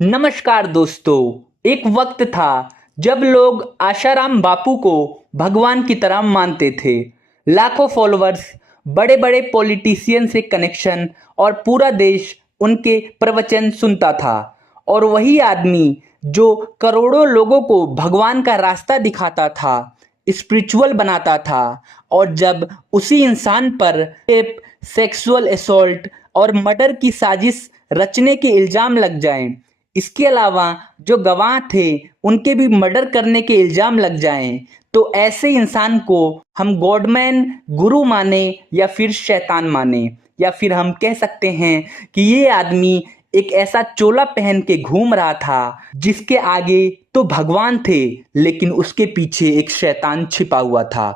नमस्कार दोस्तों। एक वक्त था जब लोग आशाराम बापू को भगवान की तरह मानते थे। लाखों फॉलोअर्स, बड़े बड़े पॉलिटिशियन से कनेक्शन और पूरा देश उनके प्रवचन सुनता था। और वही आदमी जो करोड़ों लोगों को भगवान का रास्ता दिखाता था, स्पिरिचुअल बनाता था। और जब उसी इंसान पर रेप, सेक्सुअल असॉल्ट और मर्डर की साजिश रचने के इल्जाम लग जाएं, इसके अलावा जो गवाह थे उनके भी मर्डर करने के इल्जाम लग जाएं, तो ऐसे इंसान को हम गॉडमैन, गुरु माने या फिर शैतान माने, या फिर हम कह सकते हैं कि ये आदमी एक ऐसा चोला पहन के घूम रहा था जिसके आगे तो भगवान थे लेकिन उसके पीछे एक शैतान छिपा हुआ था।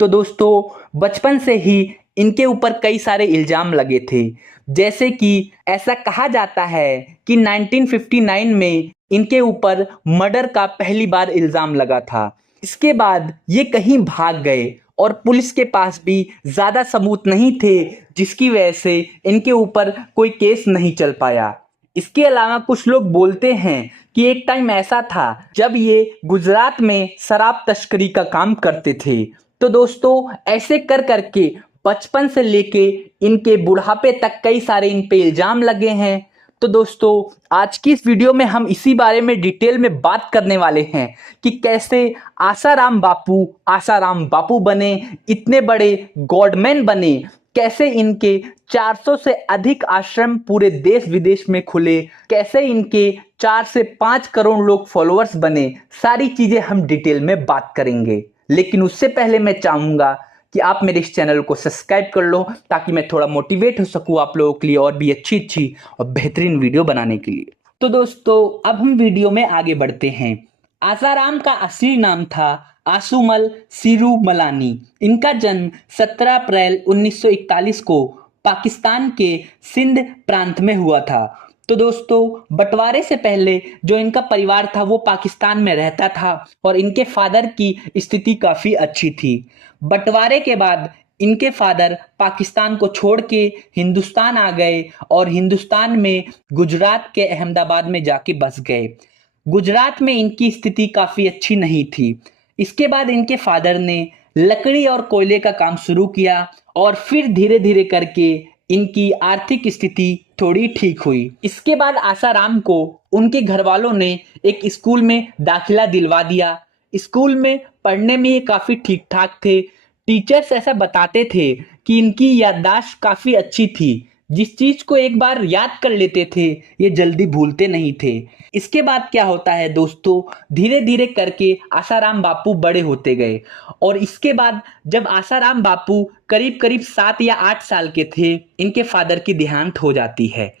तो दोस्तों, बचपन से ही इनके ऊपर कई सारे इल्जाम लगे थे। जैसे कि ऐसा कहा जाता है कि 1959 में इनके ऊपर मर्डर का पहली बार इल्जाम लगा था। इसके बाद ये कहीं भाग गए और पुलिस के पास भी ज़्यादा सबूत नहीं थे, जिसकी वजह से इनके ऊपर कोई केस नहीं चल पाया। इसके अलावा कुछ लोग बोलते हैं कि एक टाइम ऐसा था जब ये गुजरात में शराब तस्करी का काम करते थे। तो दोस्तों, ऐसे कर करके बचपन से लेके इनके बुढ़ापे तक कई सारे इन पे इल्जाम लगे हैं। तो दोस्तों, आज की इस वीडियो में हम इसी बारे में डिटेल में बात करने वाले हैं कि कैसे आसाराम बापू बने, इतने बड़े गॉडमैन बने, कैसे इनके 400 से अधिक आश्रम पूरे देश विदेश में खुले, कैसे इनके 4 से 5 करोड़ लोग फॉलोअर्स बने। सारी चीजें हम डिटेल में बात करेंगे, लेकिन उससे पहले मैं चाहूंगा कि आप मेरे इस चैनल को सब्सक्राइब कर लो ताकि मैं थोड़ा मोटिवेट हो सकूं आप लोगों के लिए और भी अच्छी अच्छी और बेहतरीन वीडियो बनाने के लिए। तो दोस्तों, अब हम वीडियो में आगे बढ़ते हैं। आसाराम का असली नाम था आसुमल सिरू मलानी। इनका जन्म 17 अप्रैल 1941 को पाकिस्तान के सिंध प्रांत में हुआ था। तो दोस्तों, बंटवारे से पहले जो इनका परिवार था वो पाकिस्तान में रहता था और इनके फादर की स्थिति काफ़ी अच्छी थी। बंटवारे के बाद इनके फादर पाकिस्तान को छोड़ के हिंदुस्तान आ गए और हिंदुस्तान में गुजरात के अहमदाबाद में जाके बस गए। गुजरात में इनकी स्थिति काफ़ी अच्छी नहीं थी। इसके बाद इनके फादर ने लकड़ी और कोयले का काम शुरू किया और फिर धीरे धीरे करके इनकी आर्थिक स्थिति थोड़ी ठीक हुई। इसके बाद आसाराम को उनके घर वालों ने एक स्कूल में दाखिला दिलवा दिया। स्कूल में पढ़ने में ये काफ़ी ठीक ठाक थे। टीचर्स ऐसा बताते थे कि इनकी याददाश्त काफ़ी अच्छी थी। जिस चीज़ को एक बार याद कर लेते थे ये जल्दी भूलते नहीं थे। इसके बाद क्या होता है दोस्तों, धीरे धीरे करके आसाराम बापू बड़े होते गए और इसके बाद जब आसाराम बापू करीब करीब 7 या 8 साल के थे, इनके फादर की देहांत हो जाती है।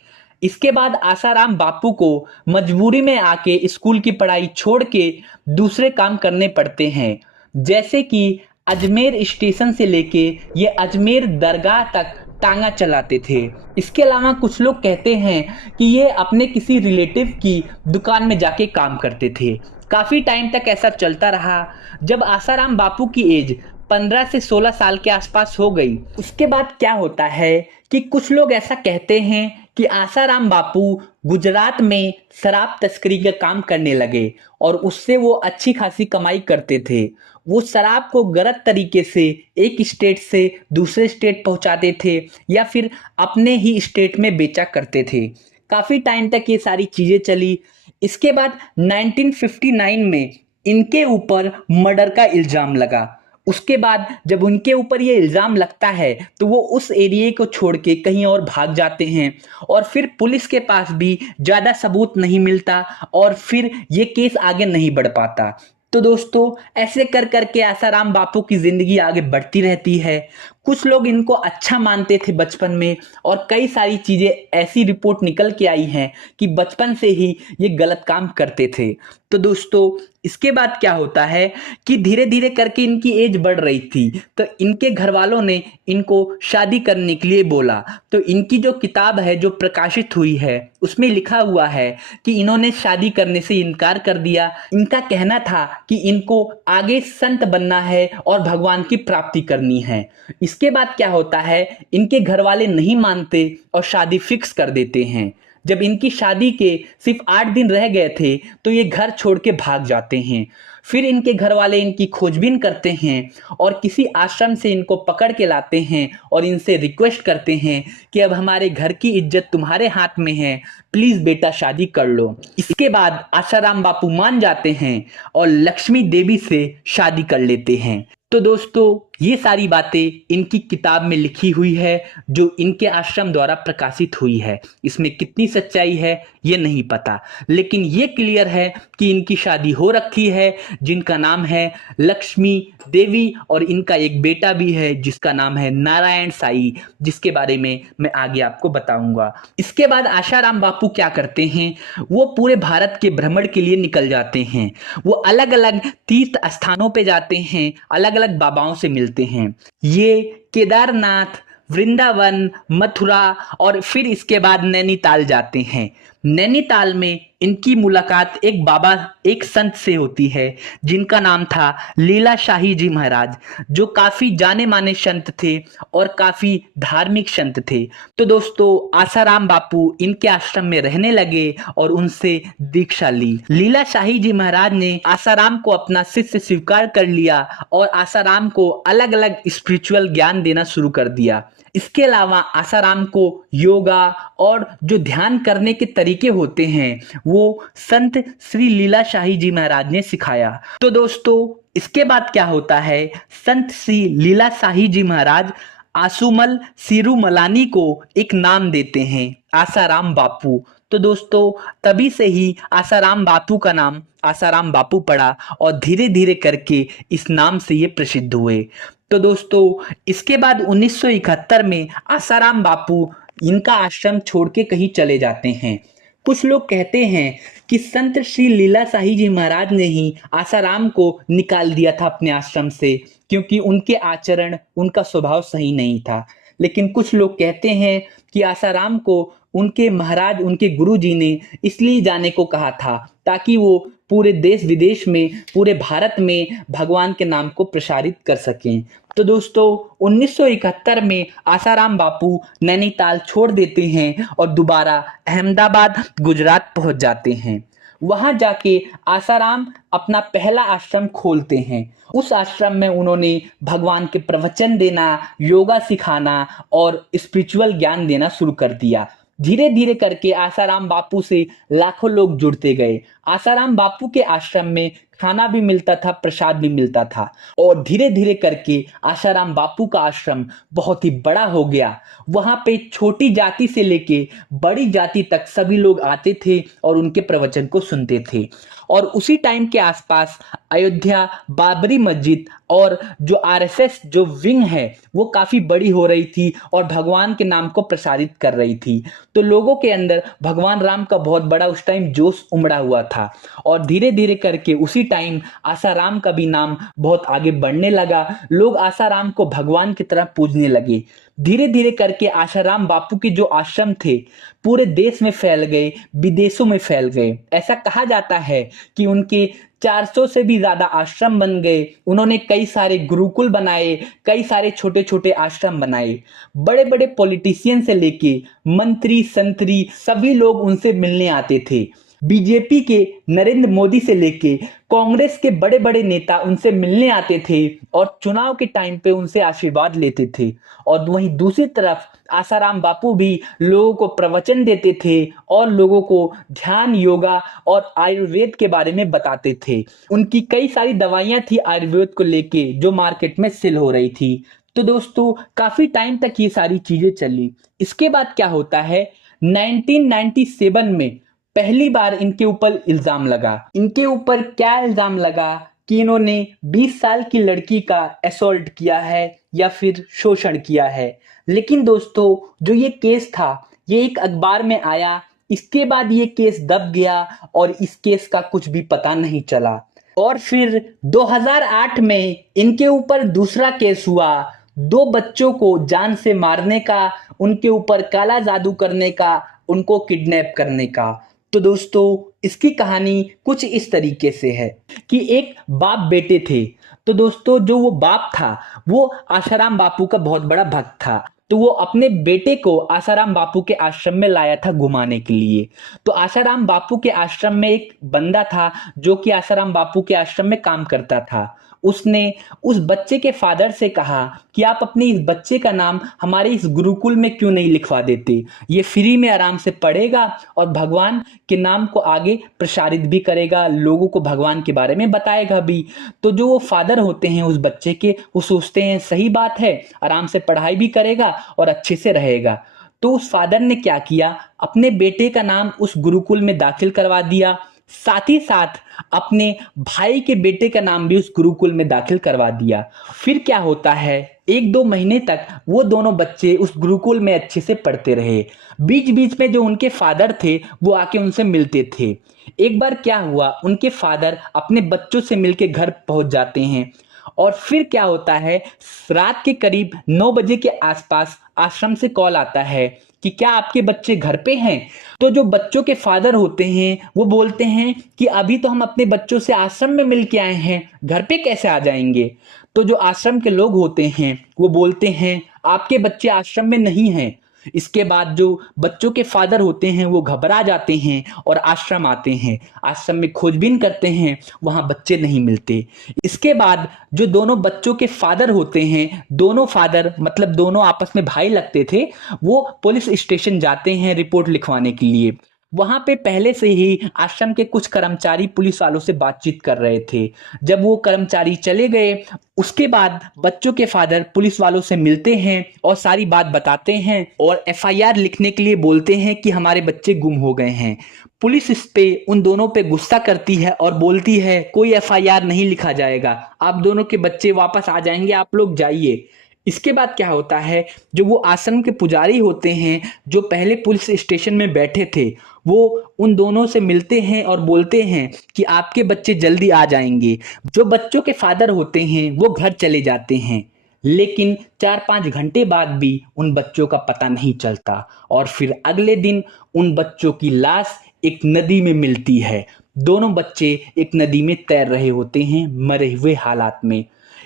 इसके बाद आसाराम बापू को मजबूरी में आके स्कूल की पढ़ाई छोड़ के दूसरे काम करने पड़ते हैं। जैसे कि अजमेर स्टेशन से लेके ये अजमेर दरगाह तक टांगा चलाते थे। इसके अलावा कुछ लोग कहते हैं कि ये अपने किसी रिलेटिव की दुकान में जाके काम करते थे। काफ़ी टाइम तक ऐसा चलता रहा। जब आसाराम बापू की एज 15 से 16 साल के आसपास हो गई, उसके बाद क्या होता है कि कुछ लोग ऐसा कहते हैं कि आसाराम बापू गुजरात में शराब तस्करी का काम करने लगे और उससे वो अच्छी खासी कमाई करते थे। वो शराब को गलत तरीके से एक स्टेट से दूसरे स्टेट पहुंचाते थे या फिर अपने ही स्टेट में बेचा करते थे। काफ़ी टाइम तक ये सारी चीज़ें चली। इसके बाद 1959 में इनके ऊपर मर्डर का इल्ज़ाम लगा। उसके बाद जब उनके ऊपर ये इल्ज़ाम लगता है तो वो उस एरिया को छोड़ के कहीं और भाग जाते हैं और फिर पुलिस के पास भी ज़्यादा सबूत नहीं मिलता और फिर ये केस आगे नहीं बढ़ पाता। तो दोस्तों, ऐसे कर करके आसाराम बापू की ज़िंदगी आगे बढ़ती रहती है। कुछ लोग इनको अच्छा मानते थे बचपन में और कई सारी चीज़ें ऐसी रिपोर्ट निकल के आई हैं कि बचपन से ही ये गलत काम करते थे। तो दोस्तों, इसके बाद क्या होता है कि धीरे धीरे करके इनकी एज बढ़ रही थी, तो इनके घर वालों ने इनको शादी करने के लिए बोला। तो इनकी जो किताब है जो प्रकाशित हुई है उसमें लिखा हुआ है कि इन्होंने शादी करने से इनकार कर दिया। इनका कहना था कि इनको आगे संत बनना है और भगवान की प्राप्ति करनी है। इसके बाद क्या होता है, इनके घर वाले नहीं मानते और शादी फिक्स कर देते हैं। जब इनकी शादी के सिर्फ 8 दिन रह गए थे तो ये घर छोड़ के भाग जाते हैं। फिर इनके घर वाले इनकी खोजबीन करते हैं और किसी आश्रम से इनको पकड़ के लाते हैं और इनसे रिक्वेस्ट करते हैं कि अब हमारे घर की इज्जत तुम्हारे हाथ में है, प्लीज बेटा शादी कर लो। इसके बाद आसाराम बापू मान जाते हैं और लक्ष्मी देवी से शादी कर लेते हैं। तो दोस्तों ये सारी बातें इनकी किताब में लिखी हुई है जो इनके आश्रम द्वारा प्रकाशित हुई है। इसमें कितनी सच्चाई है ये नहीं पता, लेकिन ये क्लियर है कि इनकी शादी हो रखी है जिनका नाम है लक्ष्मी देवी, और इनका एक बेटा भी है जिसका नाम है नारायण साई, जिसके बारे में मैं आगे आपको बताऊंगा। इसके बाद आसाराम बापू क्या करते हैं, वो पूरे भारत के भ्रमण के लिए निकल जाते हैं। वो अलग अलग तीर्थ स्थानों पे जाते हैं, अलग अलग बाबाओं से मिलते हैं। ये केदारनाथ, वृंदावन, मथुरा और फिर इसके बाद नैनीताल जाते हैं। नैनीताल में इनकी मुलाकात एक बाबा, एक संत से होती है जिनका नाम था लीला शाही जी महाराज, जो काफी जाने माने संत थे और काफी धार्मिक संत थे। तो दोस्तों आसाराम बापू इनके आश्रम में रहने लगे और उनसे दीक्षा ली। लीला शाही जी महाराज ने आसाराम को अपना शिष्य स्वीकार कर लिया और आसाराम को अलग अलग स्पिरिचुअल ज्ञान देना शुरू कर दिया। इसके अलावा आसाराम को योगा और जो ध्यान करने के तरीके होते हैं वो संत श्री लीला शाही जी महाराज ने सिखाया। तो दोस्तों इसके बाद क्या होता है, संत श्री लीला शाही जी महाराज आसुमल सिरुमलानी को एक नाम देते हैं, आसाराम बापू। तो दोस्तों तभी से ही आसाराम बापू का नाम आसाराम बापू पड़ा और धीरे धीरे करके इस नाम से ये प्रसिद्ध हुए। तो दोस्तों इसके बाद 1971 में आसाराम बापू इनका आश्रम छोड़ के कहीं चले जाते हैं। कुछ लोग कहते हैं कि संत श्री लीला शाही जी महाराज ने ही आसाराम को निकाल दिया था अपने आश्रम से, क्योंकि उनके आचरण, उनका स्वभाव सही नहीं था। लेकिन कुछ लोग कहते हैं कि आसाराम को उनके महाराज, उनके गुरुजी ने इसलिए जाने को कहा था ताकि वो पूरे देश विदेश में, पूरे भारत में भगवान के नाम को प्रसारित कर सकें। तो दोस्तों 1971 में आसाराम बापू नैनीताल छोड़ देते हैं और दोबारा अहमदाबाद गुजरात पहुंच जाते हैं। वहां जाके आसाराम अपना पहला आश्रम खोलते हैं। उस आश्रम में उन्होंने भगवान के प्रवचन देना, योगा सिखाना और स्पिरिचुअल ज्ञान देना शुरू कर दिया। धीरे धीरे करके आसाराम बापू से लाखों लोग जुड़ते गए। आसाराम बापू के आश्रम में खाना भी मिलता था, प्रसाद भी मिलता था और धीरे धीरे करके आसाराम बापू का आश्रम बहुत ही बड़ा हो गया। वहां पे छोटी जाति से लेके बड़ी जाति तक सभी लोग आते थे और उनके प्रवचन को सुनते थे। और उसी टाइम के आसपास अयोध्या बाबरी मस्जिद और जो आरएसएस जो विंग है वो काफी बड़ी हो रही थी और भगवान के नाम को प्रसारित कर रही थी। तो लोगों के अंदर भगवान राम का बहुत बड़ा उस टाइम जोश उमड़ा हुआ था और धीरे धीरे करके उसी टाइम आसाराम का भी नाम बहुत आगे बढ़ने लगा। लोग आसाराम को भगवान की तरह पूजने लगे। धीरे धीरे करके आसाराम बापू के जो आश्रम थे पूरे देश में फैल गए, विदेशों में फैल गए। ऐसा कहा जाता है कि उनके 400 से भी ज्यादा आश्रम बन गए। उन्होंने कई सारे गुरुकुल बनाए, कई सारे छोटे छोटे आश्रम बनाए। बड़े बड़े पॉलिटिशियन से लेके मंत्री, संतरी सभी लोग उनसे मिलने आते थे। बीजेपी के नरेंद्र मोदी से लेके कांग्रेस के बड़े बड़े नेता उनसे मिलने आते थे और चुनाव के टाइम पे उनसे आशीर्वाद लेते थे। और वहीं दूसरी तरफ आसाराम बापू भी लोगों को प्रवचन देते थे और लोगों को ध्यान, योगा और आयुर्वेद के बारे में बताते थे। उनकी कई सारी दवाइयां थी आयुर्वेद को लेके जो मार्केट में सेल हो रही थी। तो दोस्तों काफी टाइम तक ये सारी चीजें चली। इसके बाद क्या होता है, 1997 में पहली बार इनके ऊपर इल्जाम लगा। इनके ऊपर क्या इल्जाम लगा कि इन्होंने 20 साल की लड़की का असॉल्ट किया है या फिर शोषण किया है। लेकिन दोस्तों जो ये केस था ये एक अखबार में आया, इसके बाद ये केस दब गया और इस केस का कुछ भी पता नहीं चला। और फिर 2008 में इनके ऊपर दूसरा केस हुआ, 2 बच्चों को जान से मारने का, उनके ऊपर काला जादू करने का, उनको किडनैप करने का। तो दोस्तों इसकी कहानी कुछ इस तरीके से है कि एक बाप बेटे थे। तो दोस्तों जो वो बाप था वो आसाराम बापू का बहुत बड़ा भक्त था। तो वो अपने बेटे को आसाराम बापू के आश्रम में लाया था घुमाने के लिए। तो आसाराम बापू के आश्रम में एक बंदा था जो कि आसाराम बापू के आश्रम में काम करता था। उसने उस बच्चे के फादर से कहा कि आप अपने इस बच्चे का नाम हमारे इस गुरुकुल में क्यों नहीं लिखवा देते, ये फ्री में आराम से पढ़ेगा और भगवान के नाम को आगे प्रसारित भी करेगा, लोगों को भगवान के बारे में बताएगा भी। तो जो वो फादर होते हैं उस बच्चे के, वो सोचते हैं सही बात है, आराम से पढ़ाई भी करेगा और अच्छे से रहेगा। तो उस फादर ने क्या किया, अपने बेटे का नाम उस गुरुकुल में दाखिल करवा दिया, साथ ही साथ अपने भाई के बेटे का नाम भी उस गुरुकुल में दाखिल करवा दिया। फिर क्या होता है, 1-2 महीने तक वो दोनों बच्चे उस गुरुकुल में अच्छे से पढ़ते रहे। बीच बीच में जो उनके फादर थे वो आके उनसे मिलते थे। एक बार क्या हुआ, उनके फादर अपने बच्चों से मिलके घर पहुंच जाते हैं और फिर क्या होता है, रात के करीब 9 बजे के आसपास आश्रम से कॉल आता है कि क्या आपके बच्चे घर पे हैं। तो जो बच्चों के फादर होते हैं वो बोलते हैं कि अभी तो हम अपने बच्चों से आश्रम में मिल के आए हैं, घर पे कैसे आ जाएंगे। तो जो आश्रम के लोग होते हैं वो बोलते हैं आपके बच्चे आश्रम में नहीं हैं। इसके बाद जो बच्चों के फादर होते हैं वो घबरा जाते हैं और आश्रम आते हैं, आश्रम में खोजबीन करते हैं, वहां बच्चे नहीं मिलते। इसके बाद जो दोनों बच्चों के फादर होते हैं, दोनों फादर मतलब दोनों आपस में भाई लगते थे, वो पुलिस स्टेशन जाते हैं रिपोर्ट लिखवाने के लिए। वहां पे पहले से ही आश्रम के कुछ कर्मचारी पुलिस वालों से बातचीत कर रहे थे। जब वो कर्मचारी चले गए उसके बाद बच्चों के फादर पुलिस वालों से मिलते हैं और सारी बात बताते हैं और एफआईआर लिखने के लिए बोलते हैं कि हमारे बच्चे गुम हो गए हैं। पुलिस इस पे उन दोनों पे गुस्सा करती है और बोलती है कोई एफआईआर नहीं लिखा जाएगा, आप दोनों के बच्चे वापस आ जाएंगे, आप लोग जाइए। इसके बाद क्या होता है, जो वो आश्रम के पुजारी होते हैं जो पहले पुलिस स्टेशन में बैठे थे, वो उन दोनों से मिलते हैं और बोलते हैं कि आपके बच्चे जल्दी आ जाएंगे। जो बच्चों के फादर होते हैं वो घर चले जाते हैं, लेकिन 4-5 घंटे बाद भी उन बच्चों का पता नहीं चलता और फिर अगले दिन उन बच्चों की लाश एक नदी में मिलती है। दोनों बच्चे एक नदी में तैर रहे होते हैं मरे हुए हालात में।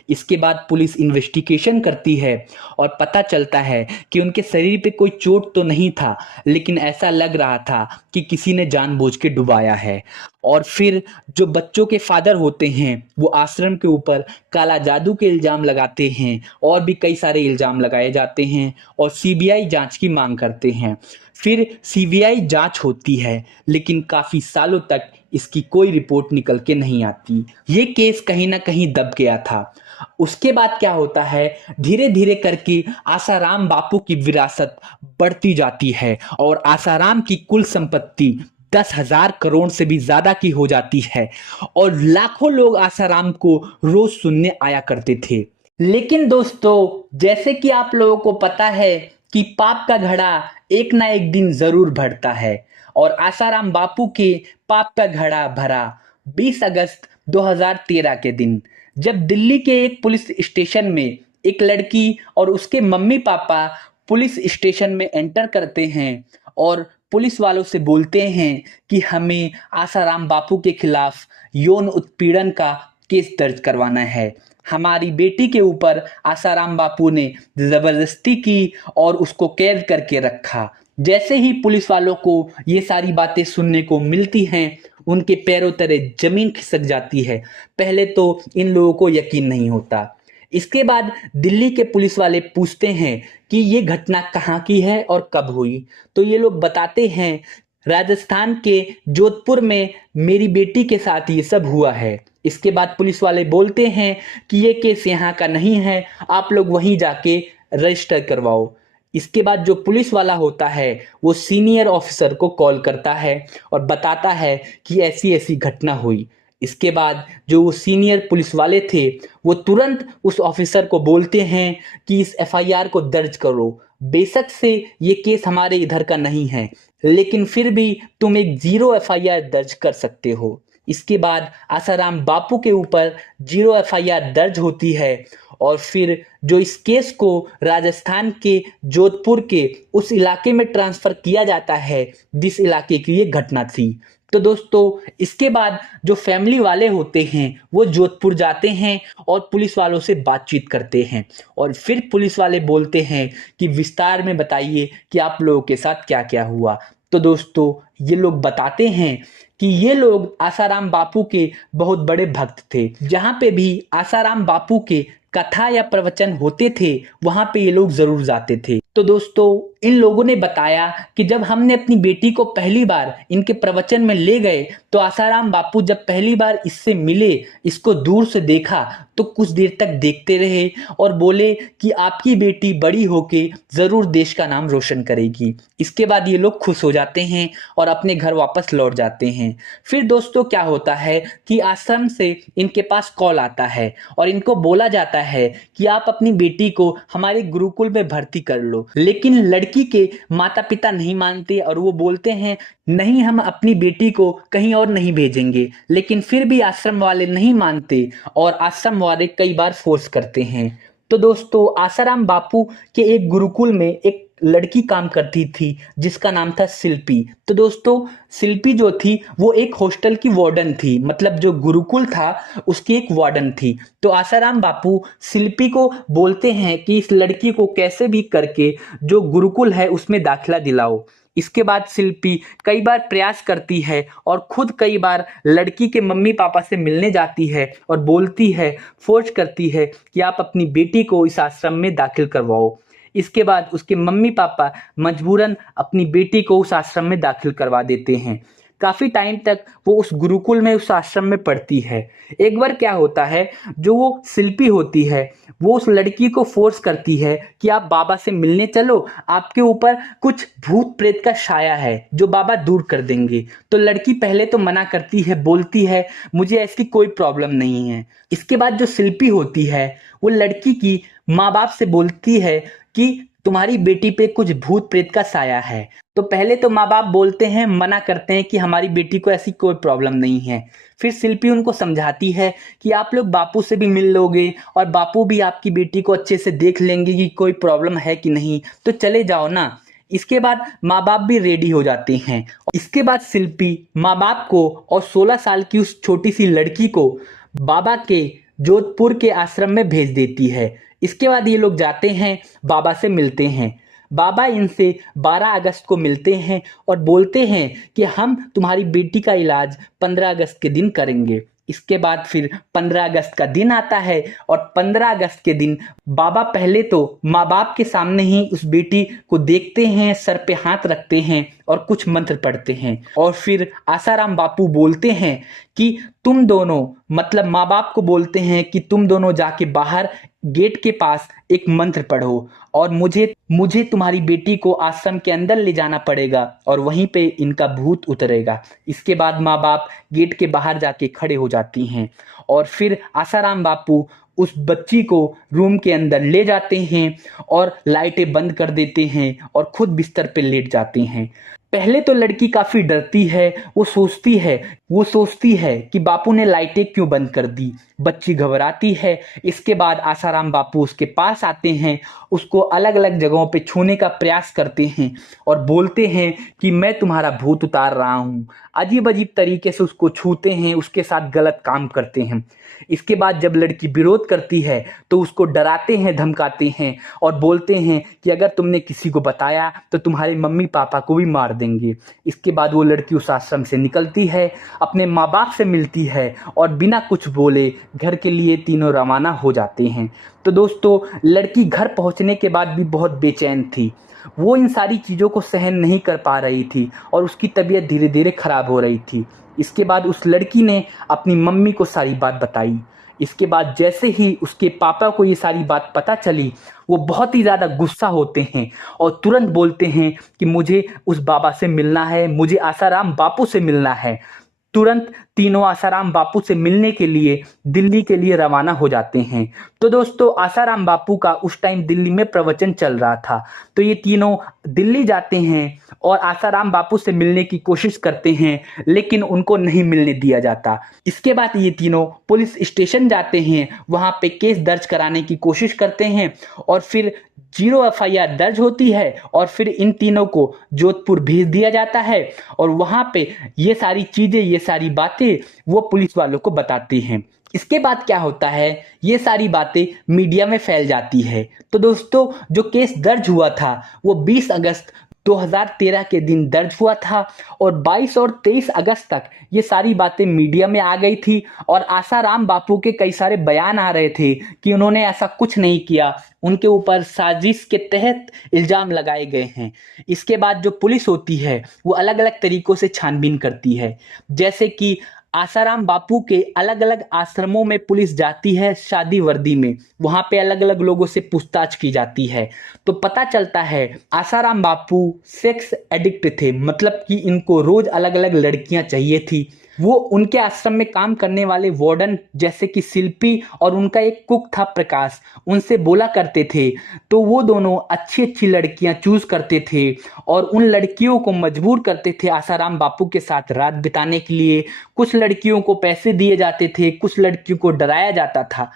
इसके बाद पुलिस इन्वेस्टिगेशन करती है और पता चलता है कि उनके शरीर पे कोई चोट तो नहीं था, लेकिन ऐसा लग रहा था कि किसी ने जानबूझ के डुबाया है। और फिर जो बच्चों के फादर होते हैं वो आश्रम के ऊपर काला जादू के इल्जाम लगाते हैं और भी कई सारे इल्जाम लगाए जाते हैं और सीबीआई जांच की मांग करते हैं। फिर सीबीआई जांच होती है, लेकिन काफी सालों तक इसकी कोई रिपोर्ट निकल के नहीं आती। ये केस कहीं ना कहीं दब गया था। उसके बाद क्या होता है, धीरे धीरे करके आसाराम बापू की विरासत बढ़ती जाती है और आसाराम की कुल संपत्ति 10,000 करोड़ से भी ज्यादा की हो जाती है और लाखों लोग आसाराम को रोज सुनने आया करते थे। लेकिन दोस्तों, जैसे कि आप लोगों को पता है कि पाप का घड़ा एक ना एक दिन जरूर भरता है और आसाराम बापू के पाप का घड़ा भरा 20 अगस्त 2013 के दिन, जब दिल्ली के एक पुलिस स्टेशन में एक लड़की और उसके मम्मी पापा पुलिस स्टेशन में एंटर करते हैं और पुलिस वालों से बोलते हैं कि हमें आसाराम बापू के खिलाफ यौन उत्पीड़न का केस दर्ज करवाना है। हमारी बेटी के ऊपर आसाराम बापू ने जबरदस्ती की और उसको कैद करके रखा। जैसे ही पुलिस वालों को ये सारी बातें सुनने को मिलती हैं, उनके पैरों तले जमीन खिसक जाती है। पहले तो इन लोगों को यकीन नहीं होता। इसके बाद दिल्ली के पुलिस वाले पूछते हैं कि ये घटना कहाँ की है और कब हुई। तो ये लोग बताते हैं राजस्थान के जोधपुर में मेरी बेटी के साथ ये सब हुआ है। इसके बाद पुलिस वाले बोलते हैं कि ये केस यहाँ का नहीं है, आप लोग वहीं जाके रजिस्टर करवाओ। इसके बाद जो पुलिस वाला होता है वो सीनियर ऑफिसर को कॉल करता है और बताता है कि ऐसी ऐसी घटना हुई। इसके बाद जो वो सीनियर पुलिस वाले थे वो तुरंत उस ऑफिसर को बोलते हैं कि इस एफआईआर को दर्ज करो। बेशक से ये केस हमारे इधर का नहीं है, लेकिन फिर भी तुम एक 0 एफआईआर दर्ज कर सकते हो। इसके बाद आसाराम बापू के ऊपर 0 एफआईआर दर्ज होती है और फिर जो इस केस को राजस्थान के जोधपुर के उस इलाके में ट्रांसफर किया जाता है जिस इलाके की ये घटना थी। तो दोस्तों इसके बाद जो फैमिली वाले होते हैं वो जोधपुर जाते हैं और पुलिस वालों से बातचीत करते हैं और फिर पुलिस वाले बोलते हैं कि विस्तार में बताइए कि आप लोगों के साथ क्या क्या हुआ। तो दोस्तों ये लोग बताते हैं कि ये लोग आसाराम बापू के बहुत बड़े भक्त थे। जहां पे भी आसाराम बापू के कथा या प्रवचन होते थे वहां पे ये लोग जरूर जाते थे। तो दोस्तों इन लोगों ने बताया कि जब हमने अपनी बेटी को पहली बार इनके प्रवचन में ले गए तो आसाराम बापू जब पहली बार इससे मिले, इसको दूर से देखा तो कुछ देर तक देखते रहे और बोले कि आपकी बेटी बड़ी होके जरूर देश का नाम रोशन करेगी। इसके बाद ये लोग खुश हो जाते हैं और अपने घर वापस लौट जाते हैं। फिर दोस्तों क्या होता है कि आश्रम से इनके पास कॉल आता है और इनको बोला जाता है कि आप अपनी बेटी को हमारे गुरुकुल में भर्ती कर लो। लेकिन लड़की के माता पिता नहीं मानते और वो बोलते हैं नहीं, हम अपनी बेटी को कहीं और नहीं भेजेंगे। लेकिन फिर भी आश्रम वाले नहीं मानते और आश्रम वाले कई बार फोर्स करते हैं। तो दोस्तों आसाराम बापू के एक गुरुकुल में एक लड़की काम करती थी जिसका नाम था शिल्पी। तो दोस्तों शिल्पी जो थी वो एक हॉस्टल की वार्डन थी, मतलब जो गुरुकुल था उसकी एक वार्डन थी। तो आसाराम बापू शिल्पी को बोलते हैं कि इस लड़की को कैसे भी करके जो गुरुकुल है उसमें दाखिला दिलाओ। इसके बाद शिल्पी कई बार प्रयास करती है और खुद कई बार लड़की के मम्मी पापा से मिलने जाती है और बोलती है, फोर्स करती है कि आप अपनी बेटी को इस आश्रम में दाखिल करवाओ। इसके बाद उसके मम्मी पापा मजबूरन अपनी बेटी को उस आश्रम में दाखिल करवा देते हैं। काफी टाइम तक वो उस गुरुकुल में, उस आश्रम में पढ़ती है। एक बार क्या होता है, जो वो शिल्पी होती है वो उस लड़की को फोर्स करती है कि आप बाबा से मिलने चलो, आपके ऊपर कुछ भूत प्रेत का साया है जो बाबा दूर कर देंगे। तो लड़की पहले तो मना करती है, बोलती है मुझे ऐसी कोई प्रॉब्लम नहीं है। इसके बाद जो शिल्पी होती है वो लड़की की माँ बाप से बोलती है कि तुम्हारी बेटी पे कुछ भूत प्रेत का साया है। तो पहले तो माँ बाप बोलते हैं, मना करते हैं कि हमारी बेटी को ऐसी कोई प्रॉब्लम नहीं है। फिर शिल्पी उनको समझाती है कि आप लोग बापू से भी मिल लोगे और बापू भी आपकी बेटी को अच्छे से देख लेंगे कि कोई प्रॉब्लम है कि नहीं, तो चले जाओ ना। इसके बाद माँ बाप भी रेडी हो जाते हैं। इसके बाद शिल्पी माँ बाप को और 16 साल की उस छोटी सी लड़की को बाबा के जोधपुर के आश्रम में भेज देती है। इसके बाद ये लोग जाते हैं, बाबा से मिलते हैं। बाबा इनसे 12 अगस्त को मिलते हैं और बोलते हैं कि हम तुम्हारी बेटी का इलाज 15 अगस्त के दिन करेंगे। इसके बाद फिर 15 अगस्त का दिन आता है और 15 अगस्त के दिन बाबा पहले तो माँ बाप के सामने ही उस बेटी को देखते हैं, सर पे हाथ रखते हैं और कुछ मंत्र पढ़ते हैं और फिर आसाराम बापू बोलते हैं कि तुम दोनों, मतलब माँ बाप को बोलते हैं कि तुम दोनों जाके बाहर गेट के पास एक मंत्र पढ़ो और मुझे तुम्हारी बेटी को आश्रम के अंदर ले जाना पड़ेगा और वहीं पे इनका भूत उतरेगा। इसके बाद माँ बाप गेट के बाहर जाके खड़े हो जाती हैं और फिर आसाराम बापू उस बच्ची को रूम के अंदर ले जाते हैं और लाइटें बंद कर देते हैं और खुद बिस्तर पे लेट जाते हैं। पहले तो लड़की काफी डरती है, वो सोचती है कि बापू ने लाइटें क्यों बंद कर दी। बच्ची घबराती है। इसके बाद आसाराम बापू उसके पास आते हैं, उसको अलग अलग जगहों पे छूने का प्रयास करते हैं और बोलते हैं कि मैं तुम्हारा भूत उतार रहा हूँ। अजीब अजीब तरीके से उसको छूते हैं, उसके साथ गलत काम करते हैं। इसके बाद जब लड़की विरोध करती है तो उसको डराते हैं, धमकाते हैं और बोलते हैं कि अगर तुमने किसी को बताया तो तुम्हारे मम्मी पापा को भी मार देंगे। इसके बाद वो लड़की उस आश्रम से निकलती है, अपने माँ बाप से मिलती है और बिना कुछ बोले घर के लिए तीनों रवाना हो जाते हैं। तो दोस्तों लड़की घर पहुंचने के बाद भी बहुत बेचैन थी। वो इन सारी चीज़ों को सहन नहीं कर पा रही थी और उसकी तबीयत धीरे धीरे खराब हो रही थी। इसके बाद उस लड़की ने अपनी मम्मी को सारी बात बताई। इसके बाद जैसे ही उसके पापा को ये सारी बात पता चली, वो बहुत ही ज़्यादा गुस्सा होते हैं और तुरंत बोलते हैं कि मुझे उस बाबा से मिलना है, मुझे आसाराम बापू से मिलना है। तुरंत तीनों आसाराम बापू से मिलने के लिए दिल्ली के लिए रवाना हो जाते हैं। तो दोस्तों आसाराम बापू का उस टाइम दिल्ली में प्रवचन चल रहा था, तो ये तीनों दिल्ली जाते हैं और आसाराम बापू से मिलने की कोशिश करते हैं, लेकिन उनको नहीं मिलने दिया जाता। इसके बाद ये तीनों पुलिस स्टेशन जाते हैं, वहां पे केस दर्ज कराने की कोशिश करते हैं और फिर 0 एफआईआर दर्ज होती है और फिर इन तीनों को जोधपुर भेज दिया जाता है और वहां पे ये सारी चीजें, ये सारी बातें वो पुलिस वालों को बताते हैं। इसके बाद क्या होता है, ये सारी बातें मीडिया में फैल जाती है। तो दोस्तों जो केस दर्ज हुआ था वो 20 अगस्त 2013 के दिन दर्ज हुआ था और 22 और 23 अगस्त तक ये सारी बातें मीडिया में आ गई थी और आसाराम बापू के कई सारे बयान आ रहे थे कि उन्होंने ऐसा कुछ नहीं किया, उनके ऊपर साजिश के तहत इल्जाम लगाए गए हैं। इसके बाद जो पुलिस होती है वो अलग अलग तरीकों से छानबीन करती है, जैसे कि आसाराम बापू के अलग अलग आश्रमों में पुलिस जाती है शादी वर्दी में, वहां पे अलग अलग लोगों से पूछताछ की जाती है। तो पता चलता है आसाराम बापू सेक्स एडिक्ट थे, मतलब कि इनको रोज अलग अलग लड़कियां चाहिए थी। वो उनके आश्रम में काम करने वाले वार्डन जैसे कि शिल्पी और उनका एक कुक था प्रकाश, उनसे बोला करते थे, तो वो दोनों अच्छी अच्छी लड़कियां चूज करते थे और उन लड़कियों को मजबूर करते थे आसाराम बापू के साथ रात बिताने के लिए। कुछ लड़कियों को पैसे दिए जाते थे, कुछ लड़कियों को डराया जाता था।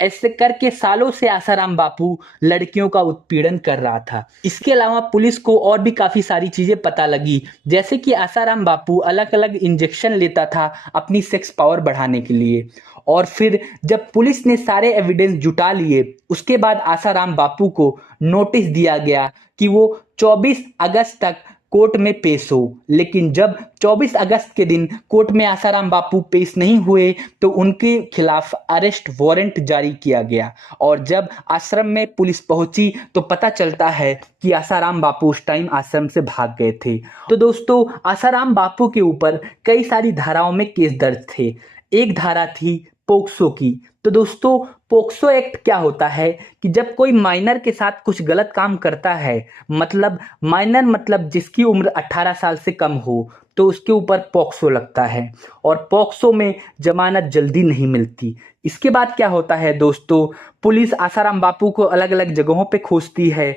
ऐसे करके सालों से आसाराम बापू लड़कियों का उत्पीड़न कर रहा था। इसके अलावा पुलिस को और भी काफी सारी चीजें पता लगी, जैसे कि आसाराम बापू अलग अलग इंजेक्शन लेता था अपनी सेक्स पावर बढ़ाने के लिए। और फिर जब पुलिस ने सारे एविडेंस जुटा लिए, उसके बाद आसाराम बापू को नोटिस दिया गया कि वो 24 अगस्त तक कोर्ट में पेश हो। लेकिन जब 24 अगस्त के दिन कोर्ट में आसाराम बापू पेश नहीं हुए तो उनके खिलाफ अरेस्ट वारंट जारी किया गया और जब आश्रम में पुलिस पहुंची तो पता चलता है कि आसाराम बापू उस टाइम आश्रम से भाग गए थे। तो दोस्तों आसाराम बापू के ऊपर कई सारी धाराओं में केस दर्ज थे। एक धारा थी पोक्सो की। तो दोस्तों पोक्सो एक्ट क्या होता है कि जब कोई माइनर के साथ कुछ गलत काम करता है, मतलब माइनर मतलब जिसकी उम्र 18 साल से कम हो, तो उसके ऊपर पोक्सो लगता है और पोक्सो में जमानत जल्दी नहीं मिलती। इसके बाद क्या होता है दोस्तों, पुलिस आसाराम बापू को अलग अलग जगहों पे खोजती है।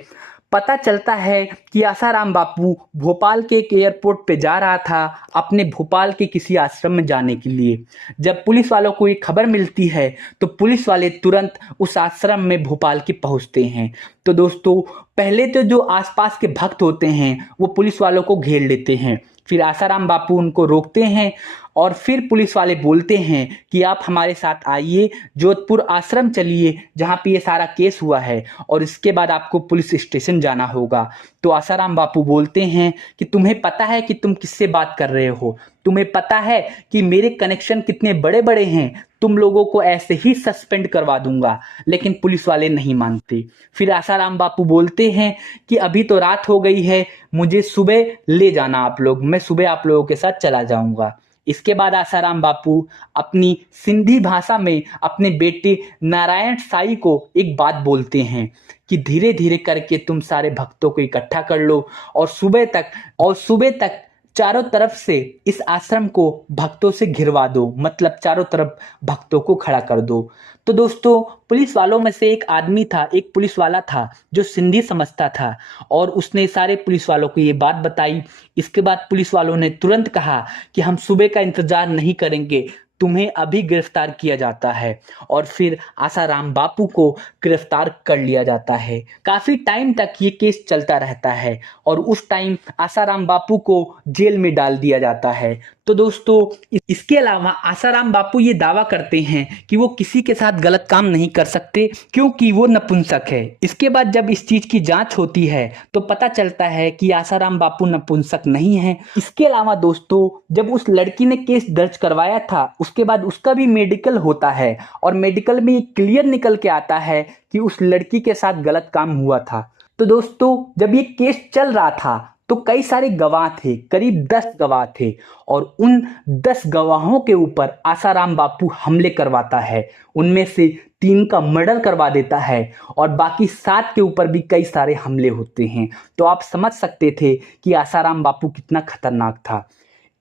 पता चलता है कि आसाराम बापू भोपाल के एक एयरपोर्ट पे जा रहा था अपने भोपाल के किसी आश्रम में जाने के लिए। जब पुलिस वालों को ये खबर मिलती है तो पुलिस वाले तुरंत उस आश्रम में भोपाल के पहुंचते हैं। तो दोस्तों पहले तो जो आसपास के भक्त होते हैं वो पुलिस वालों को घेर लेते हैं, फिर आसाराम बापू उनको रोकते हैं और फिर पुलिस वाले बोलते हैं कि आप हमारे साथ आइए, जोधपुर आश्रम चलिए जहाँ पे ये सारा केस हुआ है और इसके बाद आपको पुलिस स्टेशन जाना होगा। तो आसाराम बापू बोलते हैं कि तुम्हें पता है कि तुम किससे बात कर रहे हो, तुम्हें पता है कि मेरे कनेक्शन कितने बड़े बड़े हैं, तुम लोगों को ऐसे ही सस्पेंड करवा दूंगा। लेकिन पुलिस वाले नहीं मानते। फिर आसाराम बापू बोलते हैं कि अभी तो रात हो गई है, मुझे सुबह ले जाना आप लोग, मैं सुबह आप लोगों के साथ चला जाऊंगा। इसके बाद आसाराम बापू अपनी सिंधी भाषा में अपने बेटे नारायण साई को एक बात बोलते हैं कि धीरे धीरे करके तुम सारे भक्तों को इकट्ठा कर लो और सुबह तक चारों तरफ से इस आश्रम को भक्तों से घिरवा दो, मतलब चारों तरफ भक्तों को खड़ा कर दो। तो दोस्तों पुलिस वालों में से एक आदमी था, एक पुलिस वाला था जो सिंधी समझता था और उसने सारे पुलिस वालों को ये बात बताई। इसके बाद पुलिस वालों ने तुरंत कहा कि हम सुबह का इंतजार नहीं करेंगे, तुम्हें अभी गिरफ्तार किया जाता है। और फिर आसाराम बापू को गिरफ्तार कर लिया जाता है। काफी टाइम तक ये केस चलता रहता है और उस टाइम आसाराम बापू को जेल में डाल दिया जाता है। तो दोस्तों इसके अलावा आसाराम बापू ये दावा करते हैं कि वो किसी के साथ गलत काम नहीं कर सकते क्योंकि वो नपुंसक है। इसके बाद जब इस चीज की जांच होती है तो पता चलता है कि आसाराम बापू नपुंसक नहीं है। इसके अलावा दोस्तों जब उस लड़की ने केस दर्ज करवाया था उसके बाद उसका भी मेडिकल होता है और मेडिकल में क्लियर निकल के आता है कि उस लड़की के साथ गलत काम हुआ था। तो दोस्तों जब ये केस चल रहा था तो कई सारे गवाह थे, करीब 10 गवाह थे और उन 10 गवाहों के ऊपर आसाराम बापू हमले करवाता है। उनमें से 3 का मर्डर करवा देता है और बाकी 7 के ऊपर भी कई सारे हमले होते हैं। तो आप समझ सकते थे कि आसाराम बापू कितना खतरनाक था।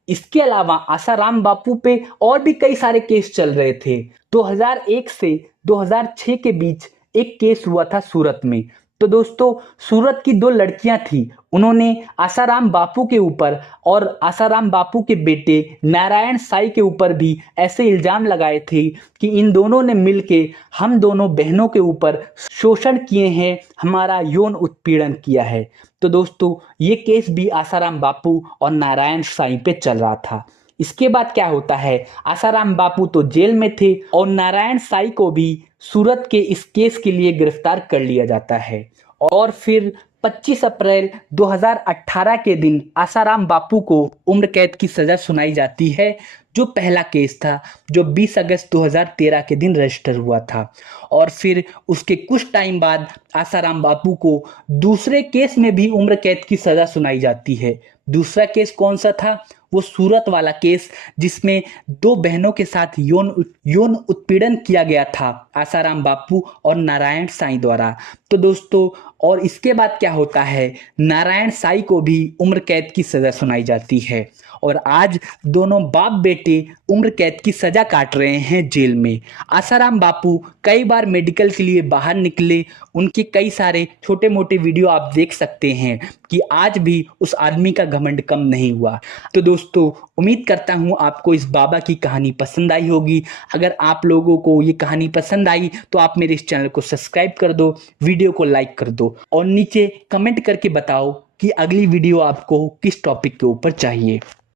इसके अलावा आसाराम बापू पे और भी कई सारे केस चल रहे थे। 2001 से 2006 के बीच एक केस हुआ था सूरत में। तो दोस्तों, सूरत की दो लड़कियां थी, उन्होंने आसाराम बापू के ऊपर और आसाराम बापू के बेटे नारायण साईं के ऊपर भी ऐसे इल्जाम लगाए थे कि इन दोनों ने मिलके हम दोनों बहनों के ऊपर शोषण किए हैं, हमारा यौन उत्पीड़न किया है। तो दोस्तों, ये केस भी आसाराम बापू और नारायण साईं पे चल रहा था। इसके बाद क्या होता है, आसाराम बापू तो जेल में थे और नारायण साईं को भी सूरत के इस केस के लिए गिरफ्तार कर लिया जाता है। और फिर 25 अप्रैल 2018 के दिन आसाराम बापू को उम्र कैद की सजा सुनाई जाती है, जो पहला केस था, जो 20 अगस्त 2013 के दिन रजिस्टर हुआ था। और फिर उसके कुछ टाइम बाद आसाराम बापू को दूसरे केस में भी उम्र कैद की सजा सुनाई जाती है। दूसरा केस कौन सा था? वो सूरत वाला केस, जिसमें दो बहनों के साथ यौन उत्पीड़न किया गया था आसाराम बापू और नारायण साईं द्वारा। तो दोस्तों, और इसके बाद क्या होता है, नारायण साईं को भी उम्र कैद की सजा सुनाई जाती है और आज दोनों बाप बेटे उम्र कैद की सजा काट रहे हैं जेल में। आसाराम बापू कई बार मेडिकल के लिए बाहर निकले, उनके कई सारे छोटे मोटे वीडियो आप देख सकते हैं कि आज भी उस आदमी का घमंड कम नहीं हुआ। तो दोस्तों, उम्मीद करता हूँ आपको इस बाबा की कहानी पसंद आई होगी। अगर आप लोगों को ये कहानी पसंद आई तो आप मेरे इस चैनल को सब्सक्राइब कर दो, वीडियो को लाइक कर दो और नीचे कमेंट करके बताओ कि अगली वीडियो आपको किस टॉपिक के ऊपर चाहिए।